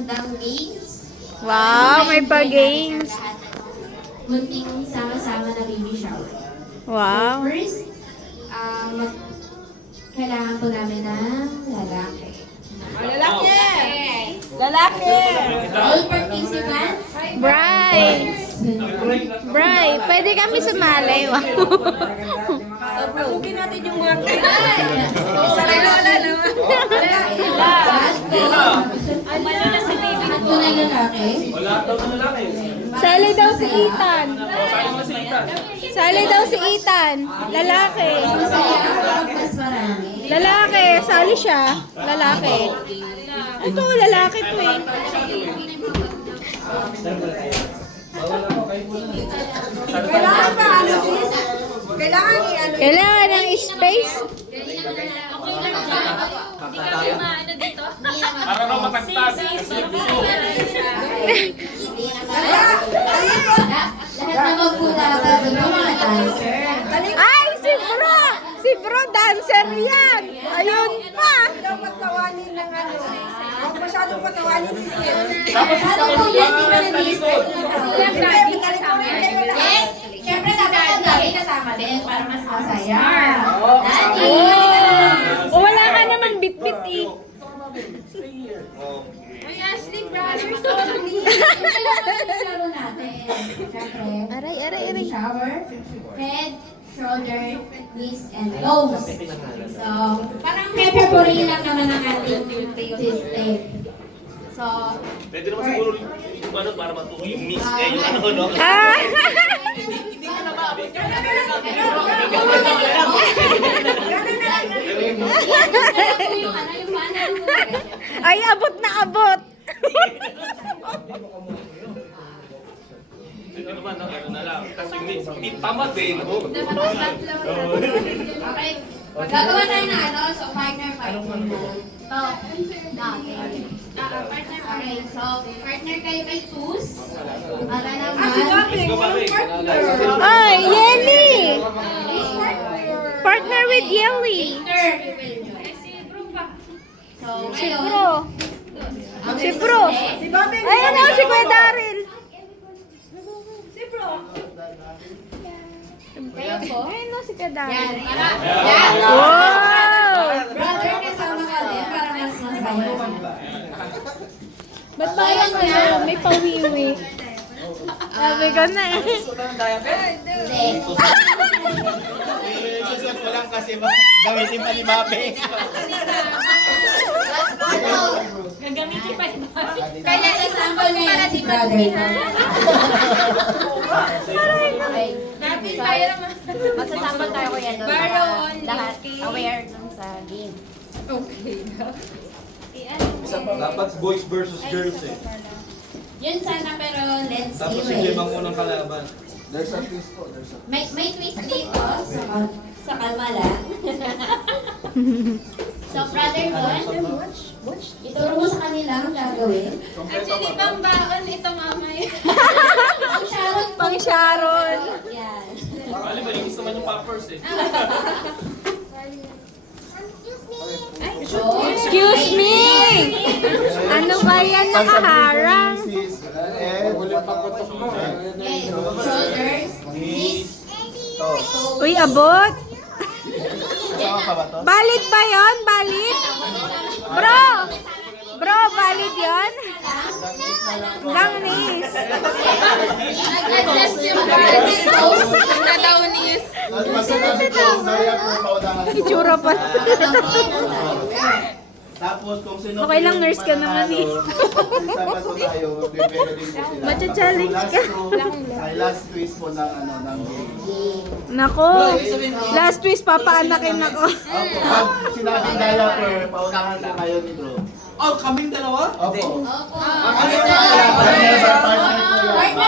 handang games. Wow, may pa-games. Munting sama-sama na baby shower. Wow. First, kailangan po namin ng lalaki. Lalaki! Lalaki! All participants, Bright. Bright, pwede kami sumali. Wow. Pasukin natin yung mga Saray lola naman. Ano na si baby ko na lalaki? Sali daw si Ethan. Sali daw si Ethan. Lalaki. Mas marami. Lalaki. Sali siya. Lalaki. Ito, lalaki to eh. Kailangan ba ano sis? Kailangan i-ano. Kailangan ng space. Para raw matagtag. Lahat na magpunata doon yung mga dancer. Ay, si Bro! Si Bro, dancer yan! Ayun pa! Daw patawanin ng ano. Huwag masyadong patawanin si sis. Ano po yan? Di ba na-listed? Yes. Yes! Siyempre dapat ang dami kasama din para mas masaya. Daddy! O, wala ka naman bit-bit eh. Laro natin. Siyempre, Aray, aray, baby aray. shower, head, shoulder, knees, and toes. So, parang pepperoni lang naman ang ating system. So, Pwede naman siguro yung ano para matukoy yung mix. Yung ano, no? Ah! Ay, abot na abot! Ano naman, ano na lang. Kasi hindi tamad eh. No? okay. Gagawa tayo na ano, so partner na. So, natin. Okay, so partner kayo kay Tuz. Para naman. Let's go, pare. Ay, Yeli! Partner with Yeli. Partner. So, Si ngayon, Bro. ang Si Bro. Si Bobby. Ay, ano, si Kuya Daryl. Si Bro. kayo po. Ay, ano, si Kuya Yan, Daryl. para. Yan. Wow! Brother, kasama ka din para mas masaya. Ba't parang ano, may pawiwi? Sabi ko na eh. Hindi. Susot mo lang kasi gamitin pa ni Babe. Kaya example na yun si brother. Okay. Masasama tayo kuya doon. Baron, Lahat Lucky. aware dun sa game. Dapat boys versus girls eh. Yun sana pero let's Tapos see si Jem it. ang unang kalaban. May twist dito sa kalma lang. So brother Bon, ituro mo sa kanila ang gagawin. Actually, pang baon ito mamay. Ang Sharon po. Pang Sharon. Yan. Bali, malinis naman yung poppers eh. So, Excuse me! Ano ba yan nakaharang? okay. Shoulders, knees, toes. Uy, abot! Kasama pa ba to? Valid ba yon? Valid? Bro! Bro, valid yon? Langnis. Nag-adjust yung body. Nadawnis. Itsura pa. Tapos kung sino Okay lang, nurse ka naman eh. Sama po tayo, bibigyan din po sila. Macha-challenge Last ka. two, ay last twist po ng ano ng game. Nako. Last twist, papaanakin ako. Pag sinabing diaper, paunahan po kayo ni Bro. Oh, kaming dalawa? Opo. Partner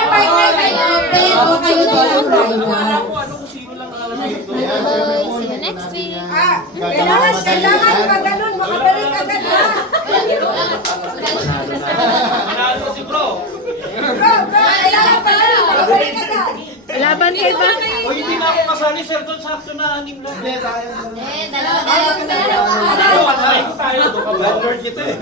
Partner kayo. Pero kayo na lang Alam ko ano kung sino lang ang alam ito. See you next week. Kailangan ka ganun. Makagaling ka ganun. Manalo si bro. Bro, kailangan ka ganun. Makagaling ka ganun. Laban kay ba? O hindi na ako kasali sir doon, sakto na 6 lang. Hindi, tayo. Dalawa. Ano, tayo tayo. Landlord kita eh.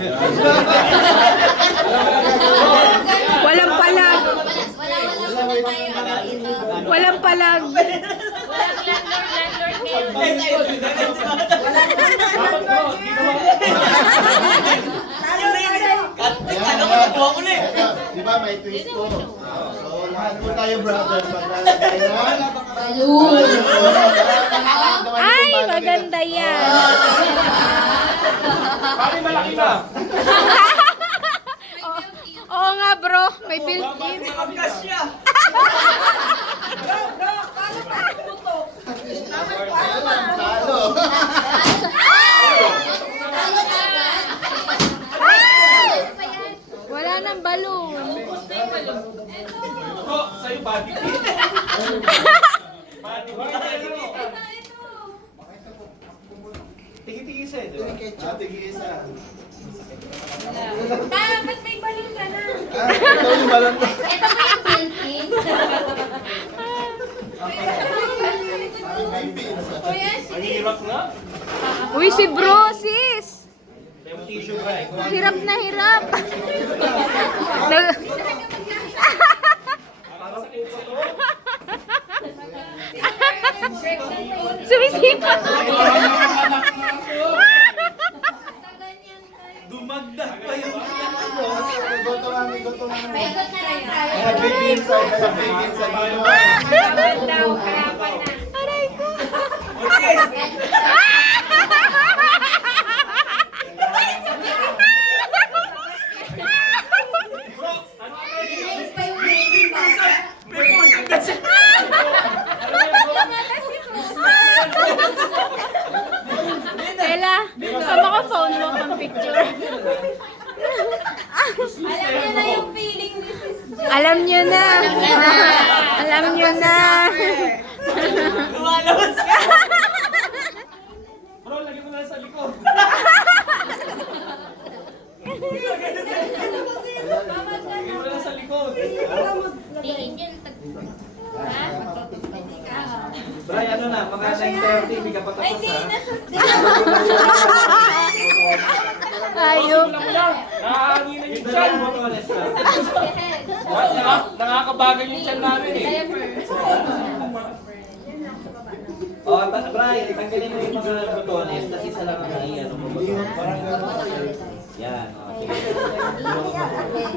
Di ba may twist po? So, lahat po tayo brothers. Maglalagay na. Balloon. Ay, maganda yan. Pari malaki na. Oo nga bro, may built-in. Talo. Wala nang balloon. Ito, sa'yo body kit. Body kit. Tigi-tigi sa'yo, di ba? Tigisa. Dapat may balloon ka na. Ito yung balon mo. Ito ba yung built-in? May pizza. Kuya, Ang hirap nga. Uy, si bro, sis. Yung tissue ka eh. Hirap na hirap. Parang puso to. Sumisipa. Dumagdag pa yung Goto lang, goto lang. Paikot na lang tayo. May big inside, may big inside. Aray ko. Next pa yung baby bata. Ella, sama ko phone mo pang picture. Alam niyo na yung feeling ni Sis Jo. Alam nyo na. Alam nyo na. lumalabas ka. Bro, lagyan mo na sa likod. Lagyan mo na sa likod. Bray, ano na? Mga 9:30, hindi ka pa tapos Ay, di, ha? nasa... Ayok. Nakahanginan yung tiyan. Nakakabagal yung tiyan namin eh. Bray, tanggalin mo yung mga botones, tapos isa lang ang ano mo. Yan, okay.